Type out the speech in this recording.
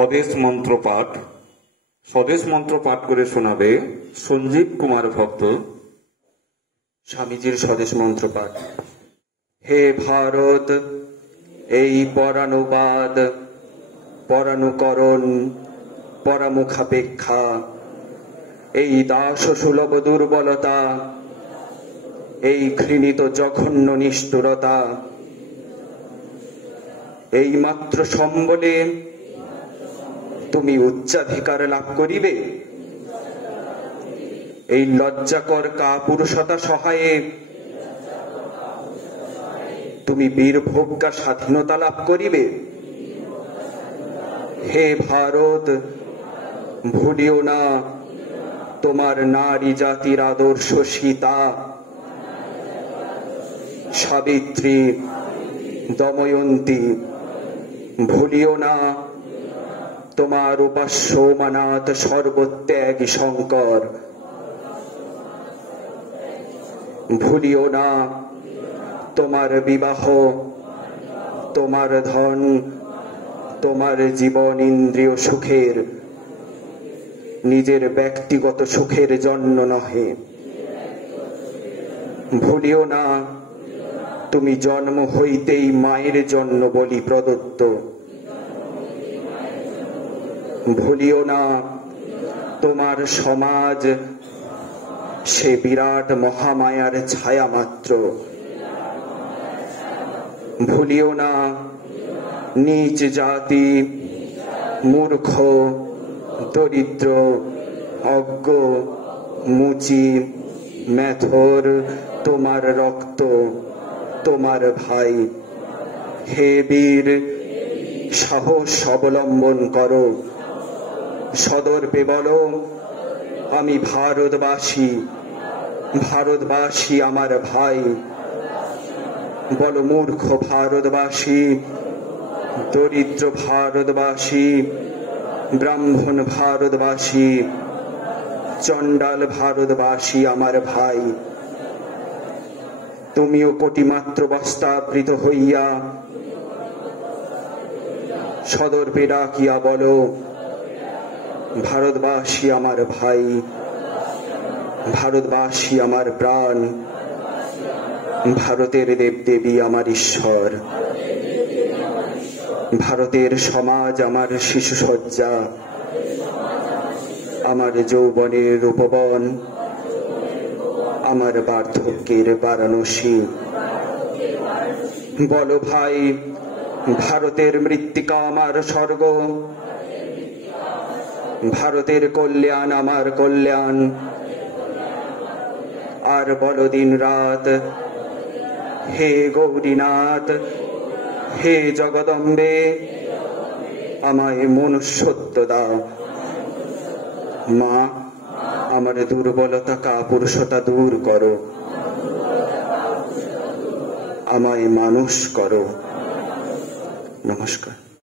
স্বদেশ মন্ত্র পাঠ। স্বদেশ মন্ত্র পাঠ করে শোনাবে সঞ্জীব কুমার ভক্ত। স্বামীজির স্বদেশ মন্ত্র পাঠ। হে ভারত, এই পরানুবাদ, পরানুকরণ, পরামুখাপেক্ষা, এই দাস সুলভ দুর্বলতা, এই ঘৃণিত জঘন্য নিষ্ঠুরতা, এই মাত্র সম্বলে তুমি উচ্চাধিকার লাভ করিবে। এই লজ্জাকর কাপুরুষতা সহায়ে তুমি বীরভোগ্যা স্বাধীনতা লাভ করিবে। হে ভারত, ভুলিও না তোমার নারী জাতির আদর্শ সীতা, সাবিত্রী, দময়ন্তী। ভুলিও না তোমার উপাস্য মানাত সর্বত্যাগী শঙ্কর। ভুলিও না তোমার বিবাহ, তোমার ধন, তোমার জীবন ইন্দ্রিয় সুখের, নিজের ব্যক্তিগত সুখের জন্য নহে। ভুলিও না তুমি জন্ম হইতেই মায়ের জন্য বলি প্রদত্ত। ভুলিও না তোমার সমাজ সে বিরাট মহামায়ার ছায়া মাত্র। ভুলিও না নিজ জাতি, মূর্খ, দরিদ্র, অজ্ঞ, মুচি, মেথর তোমার রক্ত, তোমার ভাই। হে বীর, সাহস অবলম্বন করো, সদর্পে বলো আমি ভারতবাসী, ভারতবাসী আমার ভাই। বলো মূর্খ ভারতবাসী, দরিদ্র ভারতবাসী, ব্রাহ্মণ ভারতবাসী, চণ্ডাল ভারতবাসী আমার ভাই। তুমিও কোটিমাত্র বস্ত্রাবৃত হইয়া সদর্পে ডাকিয়া বলো ভারতবাসী আমার ভাই, ভারতবাসী আমার প্রাণ, ভারতের দেবদেবী আমার ঈশ্বর, ভারতের সমাজ আমার শিশুসজ্জা, আমার যৌবনের উপবন, আমার বার্ধক্যের বারাণসী। বলো ভাই, ভারতের মৃত্তিকা আমার স্বর্গ, ভারতের কল্যাণ আমার কল্যাণ। আর বলো দিন রাত, হে গৌরীনাথ, হে জগদম্বে, আমায় মনুষ্যত্ব দাও। মা, আমার দুর্বলতা কাপুরুষতা দূর করো, আমায় মানুষ করো। নমস্কার।